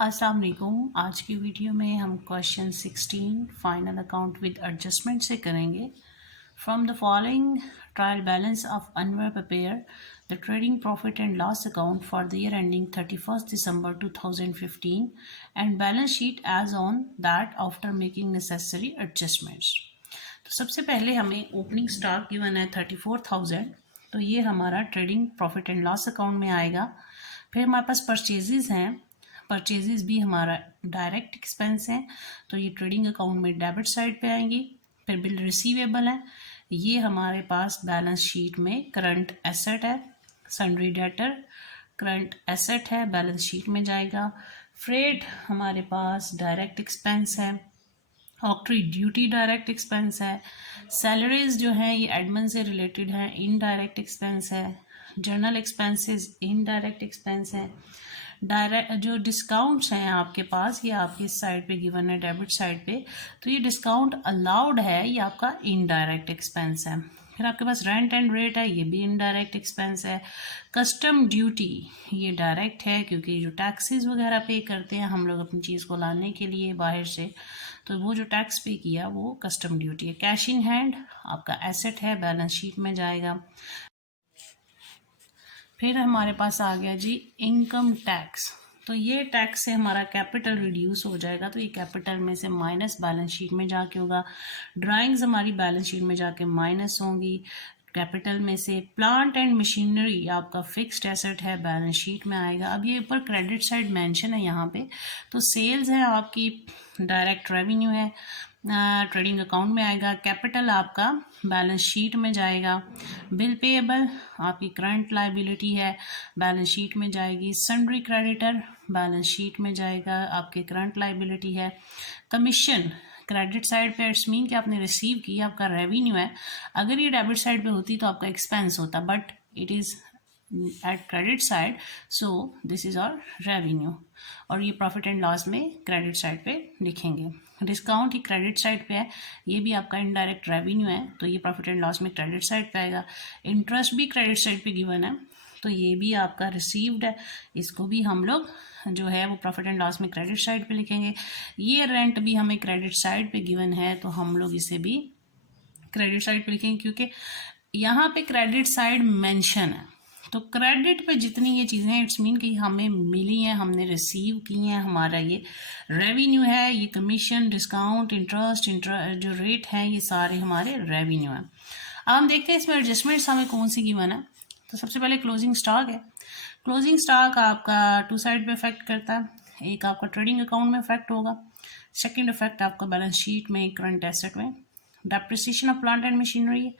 अस्सलाम वालेकुम। आज की वीडियो में हम question 16 final account with adjustment से करेंगे। From the following trial balance of Anwar prepare the trading profit and loss account for the year ending 31 December 2015 and balance sheet as on that after making necessary adjustments. तो सबसे पहले हमें opening stock given है 34,000, तो ये हमारा trading profit and loss account में आएगा। फिर हमारे पास परचेजेस हैं, परचेजेस भी हमारा डायरेक्ट एक्सपेंस है, तो ये ट्रेडिंग अकाउंट में डेबिट साइड पे आएंगी। फिर बिल रिसीवेबल है, ये हमारे पास बैलेंस शीट में करंट एसेट है। सन्ड्री डेटर करंट एसेट है, बैलेंस शीट में जाएगा। फ्रेट हमारे पास डायरेक्ट एक्सपेंस है। ऑक्ट्री ड्यूटी डायरेक्ट एक्सपेंस है। सैलरीज जो हैं ये एडमिन से रिलेटेड है, इनडायरेक्ट एक्सपेंस है। जर्नल एक्सपेंसेस इनडायरेक्ट एक्सपेंस है। डायरेक्ट जो डिस्काउंट्स हैं आपके पास, ये आपकी साइड पे गिवन है डेबिट साइड पे, तो ये डिस्काउंट अलाउड है, ये आपका इनडायरेक्ट एक्सपेंस है। फिर आपके पास रेंट एंड रेट है, ये भी इनडायरेक्ट एक्सपेंस है। कस्टम ड्यूटी ये डायरेक्ट है, क्योंकि जो टैक्सेस वगैरह पे करते हैं हम लोग अपनी चीज़ को लाने के लिए बाहर से, तो वो जो टैक्स पे किया वो कस्टम ड्यूटी है। कैश इन हैंड आपका एसेट है, बैलेंस शीट में जाएगा। फिर हमारे पास आ गया जी इनकम टैक्स, तो ये टैक्स से हमारा कैपिटल रिड्यूस हो जाएगा, तो ये कैपिटल में से माइनस बैलेंस शीट में जाके होगा। ड्राइंग्स हमारी बैलेंस शीट में जाके माइनस होंगी कैपिटल में से। प्लांट एंड मशीनरी आपका फिक्स्ड एसेट है, बैलेंस शीट में आएगा। अब ये ऊपर क्रेडिट साइड मेंशन है यहाँ पे, तो सेल्स है आपकी डायरेक्ट रेवेन्यू है, ट्रेडिंग अकाउंट में आएगा। कैपिटल आपका बैलेंस शीट में जाएगा। बिल पेएबल आपकी करंट लायबिलिटी है, बैलेंस शीट में जाएगी। सन्ड्री क्रेडिटर बैलेंस शीट में जाएगा, आपके करंट लायबिलिटी है। कमीशन क्रेडिट साइड पे, इट्स मीन कि आपने रिसीव किया, आपका रेवेन्यू है। अगर ये डेबिट साइड पे होती तो आपका एक्सपेंस होता, but it is at credit side, so this is our revenue. और ये प्रॉफिट एंड लॉस में क्रेडिट साइड पे लिखेंगे। डिस्काउंट ही क्रेडिट साइड पे है, ये भी आपका इनडायरेक्ट रेवेन्यू है, तो ये प्रॉफिट एंड लॉस में क्रेडिट साइड पे आएगा। इंटरेस्ट भी क्रेडिट साइड पे गिवन है, तो ये भी आपका रिसीव्ड है, इसको भी हम लोग जो है वो प्रॉफिट एंड लॉस में क्रेडिट साइड पे लिखेंगे। ये रेंट भी हमें क्रेडिट साइड पे गिवन है, तो हम लोग इसे भी क्रेडिट साइड पे लिखेंगे, क्योंकि यहाँ पे क्रेडिट साइड मेंशन है। तो क्रेडिट पे जितनी ये चीज़ें हैं, इट्स मीन कि हमें मिली हैं, हमने रिसीव की हैं, हमारा ये रेवेन्यू है। ये कमीशन, डिस्काउंट, इंटरेस्ट जो रेट हैं, ये सारे हमारे रेवेन्यू हैं। अब हम देखते हैं इसमें एडजस्टमेंट्स हमें कौन सी गिवन है। तो सबसे पहले क्लोजिंग स्टॉक है। क्लोजिंग स्टॉक आपका टू साइड पे इफेक्ट करता है, एक आपका ट्रेडिंग अकाउंट में इफेक्ट होगा, सेकेंड इफेक्ट आपका बैलेंस शीट में, करंट एसेट में। Depreciation of plant and machinery,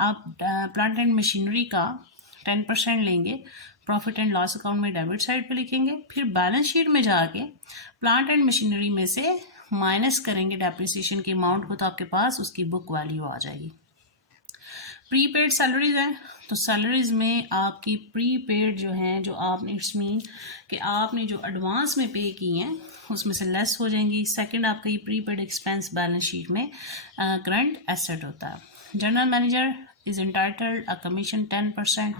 आप प्लांट एंड मशीनरी का 10% लेंगे, प्रॉफिट एंड लॉस अकाउंट में डेबिट साइड पे लिखेंगे। फिर बैलेंस शीट में जाके प्लांट एंड मशीनरी में से माइनस करेंगे डेप्रिसिएशन की अमाउंट को, तो आपके पास उसकी बुक वैल्यू आ जाएगी। प्रीपेड सैलरीज हैं, तो सैलरीज में आपकी प्रीपेड जो हैं, जो आपने, इट्स मीन कि आपने जो एडवांस में पे की हैं उसमें से लेस हो जाएंगी। सेकंड आपका ये प्रीपेड एक्सपेंस बैलेंस शीट में करंट एसेट होता है। General manager is entitled a commission 10%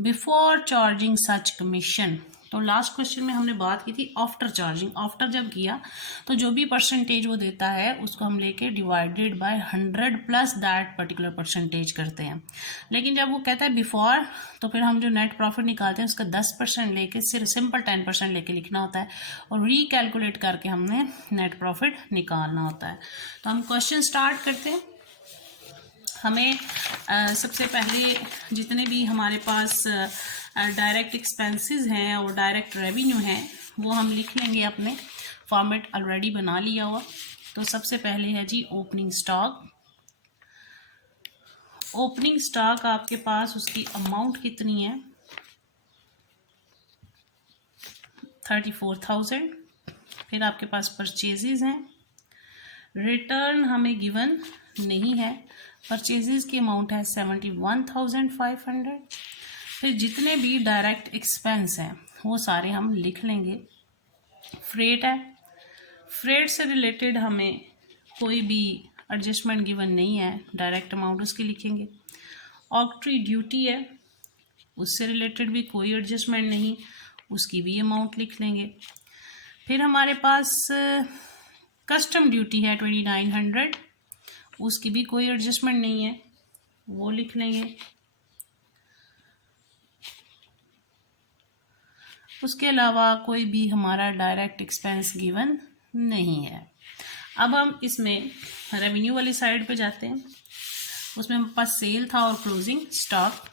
before charging such commission. तो लास्ट क्वेश्चन में हमने बात की थी आफ्टर चार्जिंग। आफ्टर जब किया तो जो भी परसेंटेज वो देता है उसको हम लेके divided by 100 plus that particular percentage करते हैं। लेकिन जब वो कहता है बिफोर, तो फिर हम जो नेट प्रॉफिट निकालते हैं उसका 10% लेके, सिर्फ सिंपल 10% लेके लिखना होता है, और रिकैलकुलेट करके हमने नेट प्रॉफिट निकालना होता है। तो हम क्वेश्चन स्टार्ट करते हैं। हमें सबसे पहले जितने भी हमारे पास डायरेक्ट एक्सपेंसेस हैं और डायरेक्ट रेवेन्यू हैं वो हम लिख लेंगे, अपने फॉर्मेट ऑलरेडी बना लिया हुआ। तो सबसे पहले है जी ओपनिंग स्टॉक। ओपनिंग स्टॉक आपके पास उसकी अमाउंट कितनी है, 34,000। फिर आपके पास परचेजेस हैं, रिटर्न हमें गिवन नहीं है, परचेजेस की अमाउंट है 71,500। फिर जितने भी डायरेक्ट एक्सपेंस हैं वो सारे हम लिख लेंगे। फ्रेट है, फ्रेट से रिलेटेड हमें कोई भी एडजस्टमेंट गिवन नहीं है, डायरेक्ट अमाउंट उसकी लिखेंगे। ऑक्ट्री ड्यूटी है, उससे रिलेटेड भी कोई एडजस्टमेंट नहीं, उसकी भी अमाउंट लिख लेंगे। फिर हमारे पास कस्टम ड्यूटी है 2900, उसकी भी कोई एडजस्टमेंट नहीं है, वो लिख लेंगे। उसके अलावा कोई भी हमारा डायरेक्ट एक्सपेंस गिवन नहीं है। अब हम इसमें रेवेन्यू वाली साइड पे जाते हैं। उसमें हमारे पास सेल था और closing stock.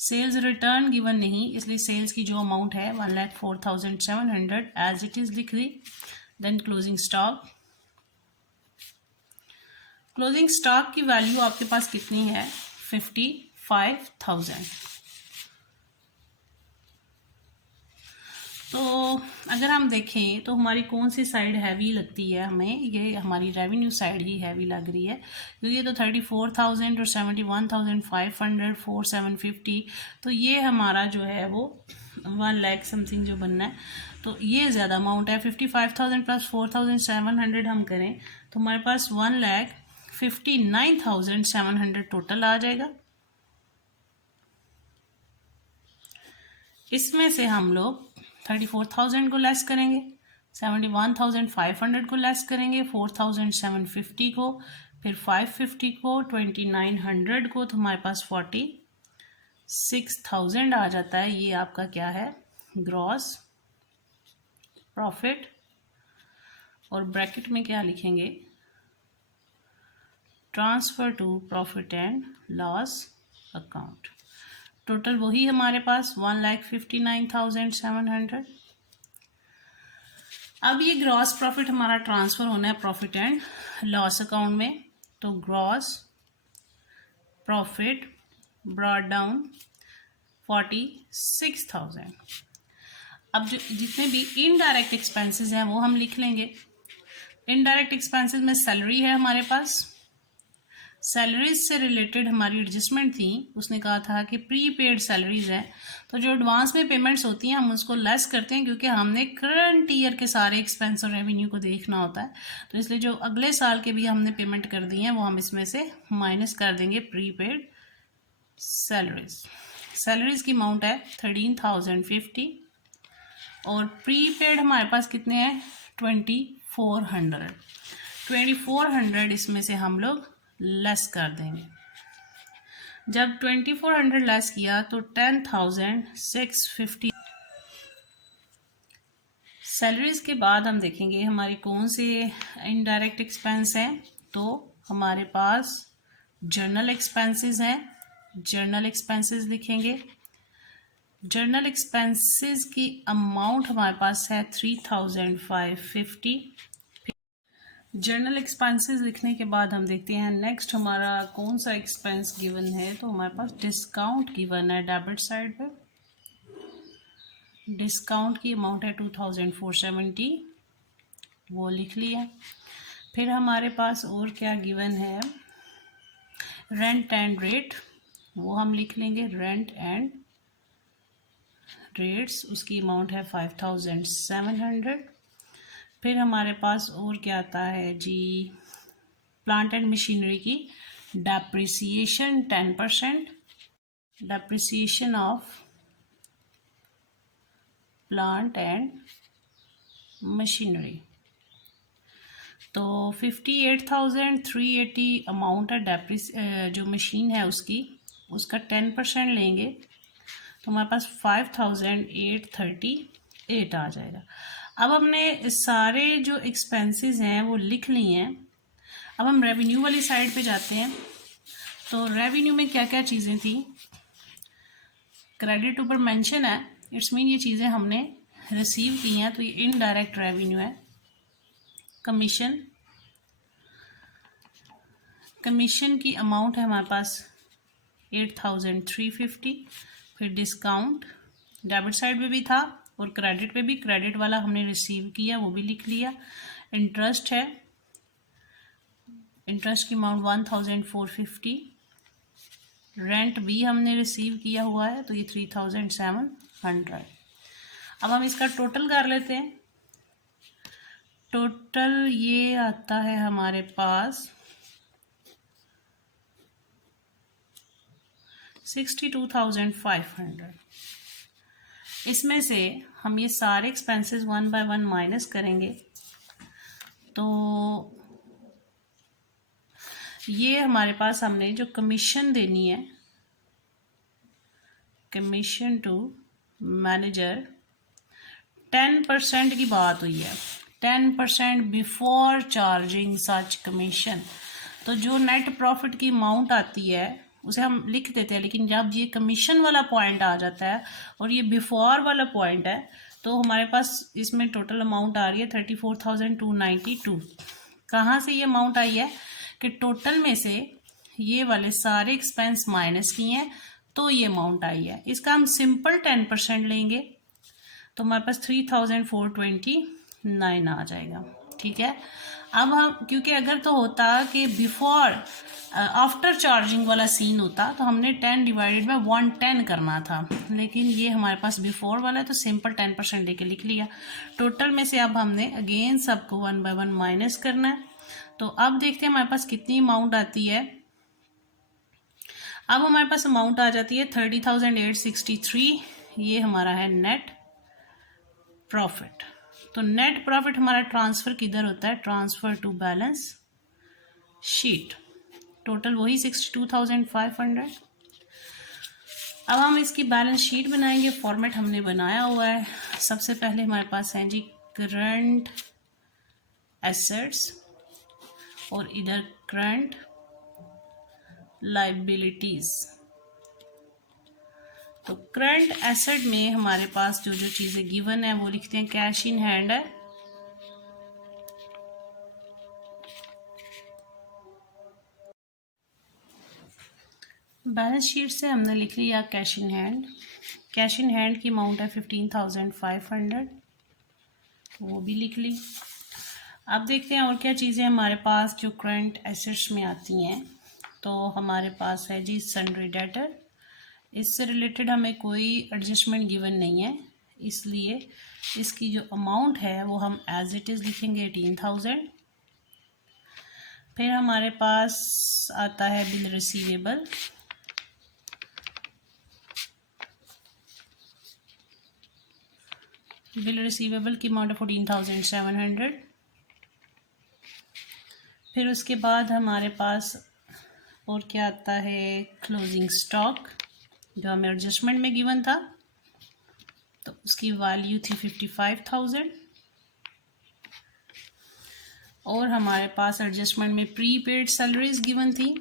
Sales return given नहीं, इसलिए सेल्स की जो अमाउंट है 1,04,700 एज इट इज़ लिख दी। Then closing stock, closing stock की वैल्यू आपके पास कितनी है, 55,000। तो अगर हम देखें तो हमारी कौन सी साइड हैवी लगती है हमें, ये हमारी रेवेन्यू साइड ही हैवी लग रही है, क्योंकि ये तो 34,000 और 71,500 4,750, तो ये हमारा जो है वो 1 लाख समथिंग जो बनना है, तो ये ज़्यादा अमाउंट है। 55,000 प्लस 4,700 हम करें तो हमारे पास 1,59,700 टोटल आ जाएगा। इसमें से हम लोग 34,000 को लेस करेंगे, 71,500 को लेस करेंगे, 4,750 को, फिर 550 को, 2,900 को, तो हमारे पास 46,000 आ जाता है। ये आपका क्या है, ग्रॉस प्रॉफिट। और ब्रैकेट में क्या लिखेंगे, transfer to profit and loss account. Total वही हमारे पास 1,59,700। अब ये ग्रॉस प्रॉफिट हमारा ट्रांसफर होना है प्रॉफिट एंड लॉस अकाउंट में, तो ग्रॉस प्रॉफिट ब्रॉट डाउन 46,000। अब जो जितने भी इनडायरेक्ट एक्सपेंसेस हैं वो हम लिख लेंगे। इनडायरेक्ट एक्सपेंसेस में सैलरी है हमारे पास, सैलरीज से रिलेटेड हमारी एडजस्टमेंट थी। उसने कहा था कि प्री पेड सैलरीज हैं, तो जो एडवांस में पेमेंट्स होती हैं हम उसको लेस करते हैं, क्योंकि हमने करंट ईयर के सारे एक्सपेंस और रेवेन्यू को देखना होता है, तो इसलिए जो अगले साल के भी हमने पेमेंट कर दी हैं वो हम इसमें से माइनस कर देंगे प्री पेड सैलरीज। सैलरीज की अमाउंट है 13,050 और प्री पेड हमारे पास कितने हैं, 2,400। 2,400 इसमें से हम लोग लेस कर देंगे। जब 2,400 लेस किया तो 10,650। सैलरीज के बाद हम देखेंगे हमारी कौन से इनडायरेक्ट एक्सपेंस हैं, तो हमारे पास जर्नल एक्सपेंसेस हैं। जर्नल एक्सपेंसेस लिखेंगे। जर्नल एक्सपेंसेस की अमाउंट हमारे पास है 3,550। जर्नल एक्सपेंसेस लिखने के बाद हम देखते हैं नेक्स्ट हमारा कौन सा एक्सपेंस गिवन है, तो हमारे पास डिस्काउंट गिवन है डेबिट साइड पे। डिस्काउंट की अमाउंट है 2,470, वो लिख लिया। फिर हमारे पास और क्या गिवन है, रेंट एंड रेट, वो हम लिख लेंगे। रेंट एंड रेट्स, उसकी अमाउंट है 5,700। फिर हमारे पास और क्या आता है जी, प्लांट एंड मशीनरी की depreciation 10%, depreciation of plant and machinery, तो 58,380 अमाउंट है जो मशीन है उसका 10% लेंगे तो हमारे पास 5,838 आ जाएगा। अब हमने सारे जो एक्सपेंसेस हैं वो लिख लिए हैं। अब हम रेवेन्यू वाली साइड पे जाते हैं। तो रेवेन्यू में क्या क्या चीज़ें थी, क्रेडिट ऊपर मेंशन है, इट्स मीन ये चीज़ें हमने रिसीव की हैं, तो ये इनडायरेक्ट रेवेन्यू है। कमीशन की अमाउंट है हमारे पास 8,350। फिर डिस्काउंट डेबिट साइड पे भी था और क्रेडिट पे भी, क्रेडिट वाला हमने रिसीव किया वो भी लिख लिया। इंटरेस्ट है, इंटरेस्ट की अमाउंट 1,450। रेंट भी हमने रिसीव किया हुआ है तो ये 3,700। अब हम इसका टोटल कर लेते हैं। टोटल ये आता है हमारे पास 62,500। इसमें से हम ये सारे एक्सपेंसेस 1 बाय 1 माइनस करेंगे तो ये हमारे पास हमने जो कमीशन देनी है, कमीशन टू मैनेजर 10% की बात हुई है, 10% बिफोर चार्जिंग सच कमीशन। तो जो नेट प्रॉफिट की अमाउंट आती है उसे हम लिख देते हैं, लेकिन जब ये कमीशन वाला पॉइंट आ जाता है और ये बिफोर वाला पॉइंट है तो हमारे पास इसमें टोटल अमाउंट आ रही है 34,292। कहाँ से ये अमाउंट आई है कि टोटल में से ये वाले सारे एक्सपेंस माइनस किए हैं तो ये अमाउंट आई है। इसका हम सिंपल 10% लेंगे तो हमारे पास 3,429 आ जाएगा। ठीक है, अब हम क्योंकि अगर तो होता कि बिफोर आफ्टर चार्जिंग वाला सीन होता तो हमने 10 डिवाइडेड बाय 110 करना था, लेकिन ये हमारे पास बिफोर वाला है तो सिंपल 10% लेके लिख लिया। टोटल में से अब हमने अगेन सबको 1 बाय 1 माइनस करना है। तो अब देखते हैं हमारे पास कितनी अमाउंट आती है। अब हमारे पास अमाउंट आ जाती है 30,863। ये हमारा है नेट प्रॉफिट। तो नेट प्रॉफिट हमारा ट्रांसफर किधर होता है, transfer to balance sheet. Total वही 62,500। अब हम इसकी बैलेंस शीट बनाएंगे, फॉर्मेट हमने बनाया हुआ है। सबसे पहले हमारे पास है जी करंट एसेट्स और इधर करंट लाइबिलिटीज। तो करंट एसेट में हमारे पास जो जो चीजें गिवन है वो लिखते हैं, कैश इन हैंड है, बैलेंस शीट से हमने लिख लिया cash in hand. Cash in hand की अमाउंट है 15,500, वो भी लिख ली। अब देखते हैं और क्या चीज़ें हमारे पास जो करंट एसेट्स में आती हैं। तो हमारे पास है जी सन्ड्री डेटर। इससे रिलेटेड हमें कोई एडजस्टमेंट गिवन नहीं है, इसलिए इसकी जो अमाउंट है वो हम एज इट इज़ लिखेंगे 18,000। फिर हमारे पास आता है बिल रिसीवेबल। बिल रिसीवेबल की अमाउंट है 14,700। फिर उसके बाद हमारे पास और क्या आता है, क्लोजिंग स्टॉक जो हमें एडजस्टमेंट में गिवन था, तो उसकी वैल्यू थी 55,000। और हमारे पास एडजस्टमेंट में प्रीपेड सैलरीज गिवन थी,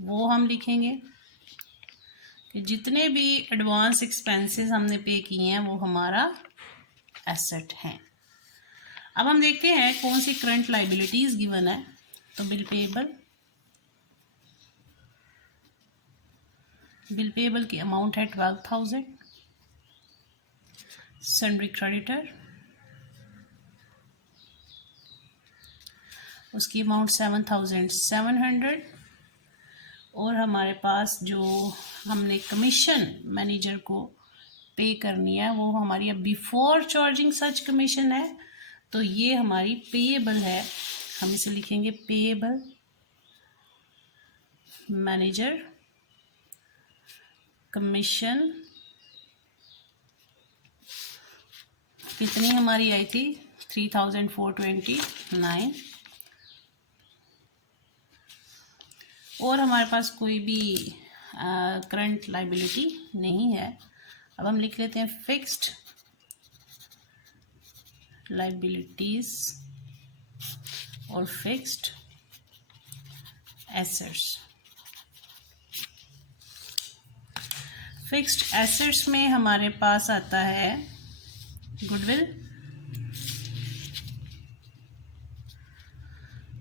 वो हम लिखेंगे कि जितने भी एडवांस एक्सपेंसेस हमने पे किए हैं वो हमारा एसेट हैं। अब हम देखते हैं कौन सी करंट लाइबिलिटीज गिवन है। तो बिल पेएबल, बिल पेएबल की अमाउंट है 12,000। सन्ड्री क्रेडिटर, उसकी अमाउंट 7,700। और हमारे पास जो हमने कमीशन मैनेजर को पे करनी है वो हमारी अब बिफोर चार्जिंग सच कमीशन है, तो ये हमारी पेएबल है। हम इसे लिखेंगे पेएबल मैनेजर कमीशन। कितनी हमारी आई थी, 3,429। और हमारे पास कोई भी करंट लाइबिलिटी नहीं है। अब हम लिख लेते हैं फिक्स्ड लाइबिलिटीज और फिक्स्ड एसेट्स। फिक्स्ड एसेट्स में हमारे पास आता है गुडविल।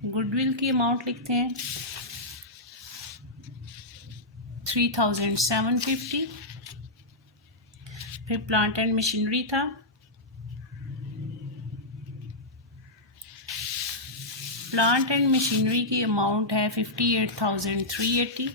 गुडविल की अमाउंट लिखते हैं 3,750। फिर प्लांट एंड मशीनरी था, प्लांट एंड मशीनरी की अमाउंट है 58,380।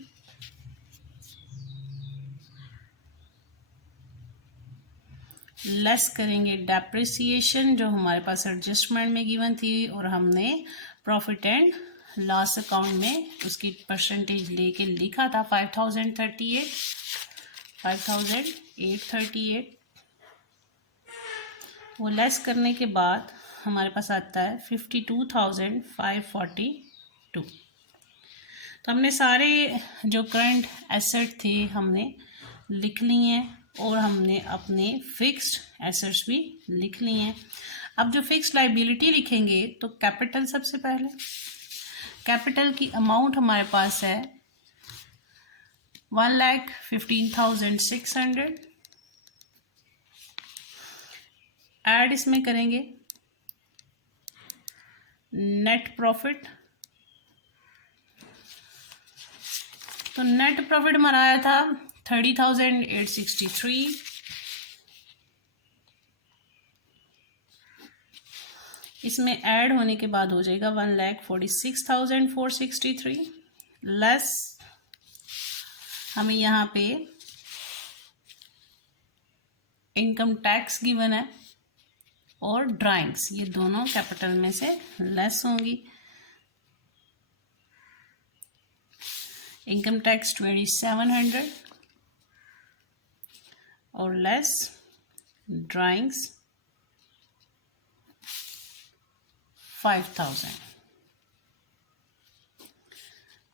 लेस करेंगे डेप्रिसिएशन जो हमारे पास एडजस्टमेंट में गिवन थी और हमने प्रॉफिट एंड लॉस अकाउंट में उसकी परसेंटेज लेके लिखा था 5,838। वो लेस करने के बाद हमारे पास आता है 52,542। तो हमने सारे जो करंट एसेट थे हमने लिख लिए हैं और हमने अपने फिक्स्ड एसेट्स भी लिख लिए हैं। अब जो फिक्स्ड लाइबिलिटी लिखेंगे तो कैपिटल सबसे पहले, कैपिटल की अमाउंट हमारे पास है 1,15,600। ऐड इसमें करेंगे नेट प्रॉफिट। तो नेट प्रॉफिट हमारा आया था 30,863। इसमें ऐड होने के बाद हो जाएगा 1,46,463 लेस हमें यहाँ पे इनकम टैक्स गिवन है और ड्राइंग्स, ये दोनों कैपिटल में से लेस होंगी। इनकम टैक्स 2,700 और लेस ड्राइंग्स 5,000।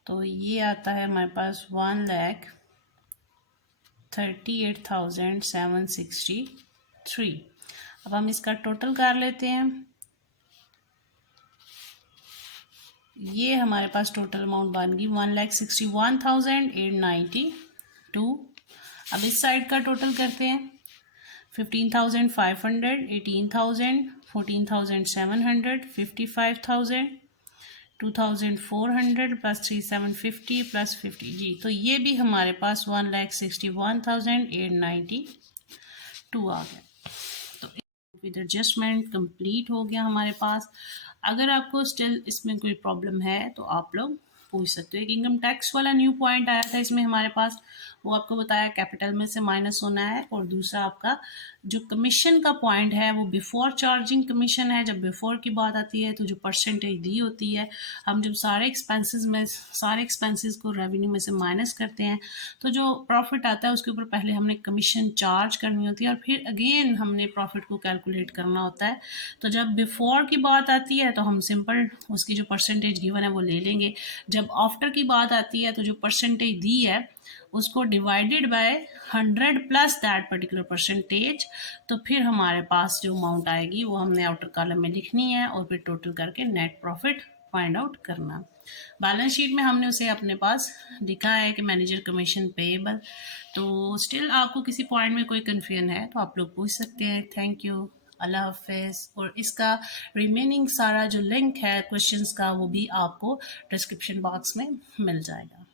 तो ये आता है हमारे पास 1,38,763। अब हम इसका टोटल कर लेते हैं। ये हमारे पास टोटल अमाउंट बन गई 1,61,892। अब इस साइड का टोटल करते हैं 15,500, 18,000, 14,700, 55,000, 2,400 प्लस 3,750 प्लस 50 जी। तो ये भी हमारे पास 1,61,892 आ गया। तो विद एडजस्टमेंट कंप्लीट हो गया हमारे पास। अगर आपको स्टिल इसमें कोई प्रॉब्लम है तो आप लोग पूछ सकते हो। एक इनकम टैक्स वाला न्यू पॉइंट आया था इसमें हमारे पास, वो आपको बताया कैपिटल में से माइनस होना है। और दूसरा आपका जो कमीशन का पॉइंट है वो बिफोर चार्जिंग कमीशन है। जब बिफोर की बात आती है तो जो परसेंटेज दी होती है, हम जब सारे एक्सपेंसेस को रेवेन्यू में से माइनस करते हैं तो जो प्रॉफिट आता है उसके ऊपर पहले हमने कमीशन चार्ज करनी होती है और फिर अगेन हमने प्रॉफिट को कैलकुलेट करना होता है। तो जब बिफोर की बात आती है तो हम सिंपल उसकी जो परसेंटेज गिवन है वो ले लेंगे। जब आफ्टर की बात आती है तो जो परसेंटेज दी है उसको divided by 100 plus that particular percentage, तो फिर हमारे पास जो अमाउंट आएगी वो हमने आउटर कॉलम में लिखनी है और फिर टोटल करके नेट प्रॉफिट फाइंड आउट करना। बैलेंस शीट में हमने उसे अपने पास लिखा है कि मैनेजर कमीशन पेएबल। तो स्टिल आपको किसी पॉइंट में कोई कन्फ्यूजन है तो आप लोग पूछ सकते हैं। थैंक यू, अल्लाह हाफिज़। और इसका रिमेनिंग सारा जो लिंक है क्वेश्चंस का वो भी आपको डिस्क्रिप्शन बॉक्स में मिल जाएगा।